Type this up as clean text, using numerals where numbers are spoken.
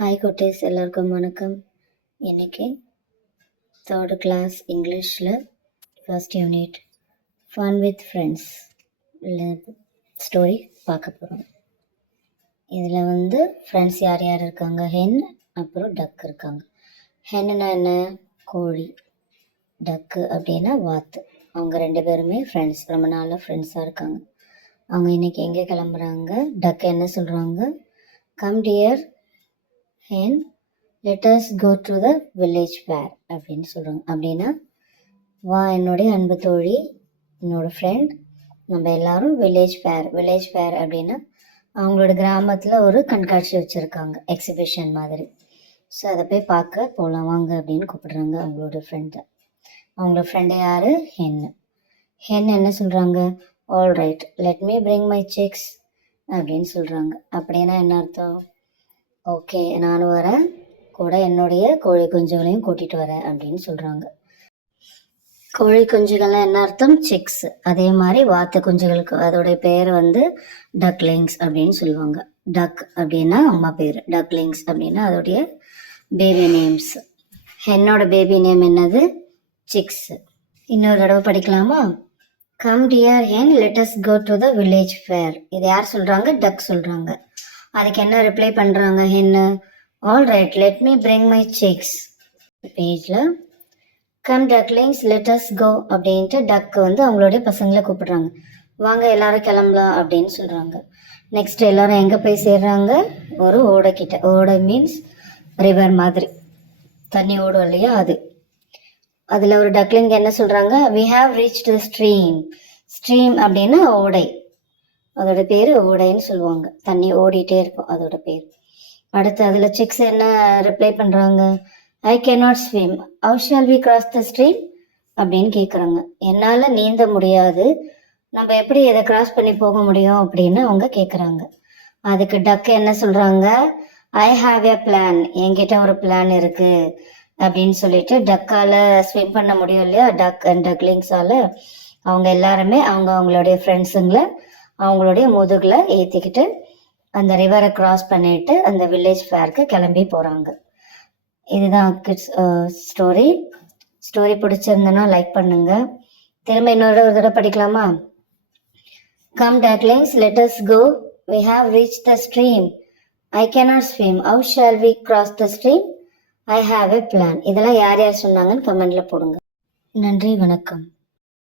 Hi குட்டீஸ், எல்லாருக்கும் வணக்கம். இன்றைக்கி 3rd கிளாஸ் இங்கிலீஷில் first unit fun with friends story பார்க்க போகிறோம். இதில் ஃப்ரெண்ட்ஸ் யார் யார் இருக்காங்க? ஹென் அப்புறம் டக் இருக்காங்க. ஹென்னுனா என்ன? கோழி. டக்கு அப்படின்னா வாத்து. அவங்க 2 பேருமே ஃப்ரெண்ட்ஸ், ரொம்ப நாளாக ஃப்ரெண்ட்ஸாக இருக்காங்க. அவங்க இன்றைக்கி எங்கே கிளம்புறாங்க? டக் என்ன சொல்கிறாங்க? Come dear hen, let us go to the village fair அப்படின்னு சொல்கிறாங்க. அப்படின்னா, வா என்னுடைய அன்பு தோழி, என்னோட ஃப்ரெண்ட், நம்ம எல்லாரும் வில்லேஜ் ஃபேர் அப்படின்னா அவங்களோட கிராமத்தில் ஒரு கண்காட்சி வச்சுருக்காங்க, எக்ஸிபிஷன் மாதிரி. ஸோ அதை போய் பார்க்க போகலாம் வாங்க அப்படின்னு கூப்பிடுறாங்க அவங்களோட ஃப்ரெண்டை. அவங்களோட ஃப்ரெண்டை யார்? ஹென் என்ன சொல்கிறாங்க? All right, let me bring my six அப்படின்னு சொல்கிறாங்க. அப்படின்னா என்ன அர்த்தம்? ஓகே, நானும் வரேன், கூட என்னுடைய கோழி குஞ்சுகளையும் கூட்டிகிட்டு வரேன் அப்படின்னு சொல்கிறாங்க. கோழி குஞ்சுகள்லாம் என்ன அர்த்தம்? சிக்ஸ். அதே மாதிரி வாத்து குஞ்சுகளுக்கு அதோடைய பேர் டக்லிங்ஸ் அப்படின்னு சொல்லுவாங்க. டக் அப்படின்னா அம்மா பேர், டக்லிங்ஸ் அப்படின்னா அதோடைய பேபி நேம்ஸ். என்னோட பேபி நேம் என்னது? சிக்ஸ். இன்னொரு தடவை படிக்கலாமா? Come dear hen, let us go to the village fair. இது யார் சொல்கிறாங்க? டக் சொல்கிறாங்க. அதுக்கு என்ன ரிப்ளை பண்ணுறாங்க ஹென்னு? All right, let me bring my chicks. பேஜில் come ducklings let us go அப்படின்ட்டு டக்கு அவங்களுடைய பசங்களை கூப்பிடுறாங்க. வாங்க எல்லாரும் கிளம்பலாம் அப்படின்னு சொல்கிறாங்க. நெக்ஸ்ட் எல்லாரும் எங்கே போய் சேர்றாங்க? ஒரு ஓடைக்கிட்ட. ஓடை மீன்ஸ் ரிவர் மாதிரி, தண்ணி ஓடும் இல்லையா அது. அதில் ஒரு டக்லிங் என்ன சொல்கிறாங்க? We have reach the stream. Stream அப்படின்னா ஓடை, அதோட பேர் ஓடைன்னு சொல்லுவாங்க. தண்ணி ஓடிட்டே இருக்கும், அதோட பேர். அடுத்து அதில் சிக்ஸ் என்ன ரிப்ளை பண்ணுறாங்க? I cannot swim, how shall we cross the stream அப்படின்னு கேட்குறாங்க. என்னால் நீந்த முடியாது, நம்ம எப்படி இதை கிராஸ் பண்ணி போக முடியும் அப்படின்னு அவங்க கேட்குறாங்க. அதுக்கு டக்கு என்ன சொல்கிறாங்க? ஐ ஹாவ் எ பிளான், என்கிட்ட ஒரு பிளான் இருக்குது அப்படின்னு சொல்லிட்டு, டக்கால் ஸ்விம் பண்ண முடியும் இல்லையா, டக் அண்ட் டக்லிங்ஸால். அவங்க எல்லாருமே அவங்களுடைய ஃப்ரெண்ட்ஸுங்களை அவங்களுடைய முதுகில் ஏற்றிக்கிட்டு அந்த ரிவரை கிராஸ் பண்ணிட்டு அந்த வில்லேஜ் ஃபேருக்கு கிளம்பி போகிறாங்க. இதுதான் கிட்ஸ் ஸ்டோரி பிடிச்சிருந்தனா லைக் பண்ணுங்கள். திரும்ப இன்னொரு தடவை படிக்கலாமா? Come ducklings let us go, we have reach the stream, I cannot swim, how shall we cross the stream, I have a plan. இதெல்லாம் யார் யார் சொன்னாங்கன்னு கமெண்டில் போடுங்க. நன்றி, வணக்கம்.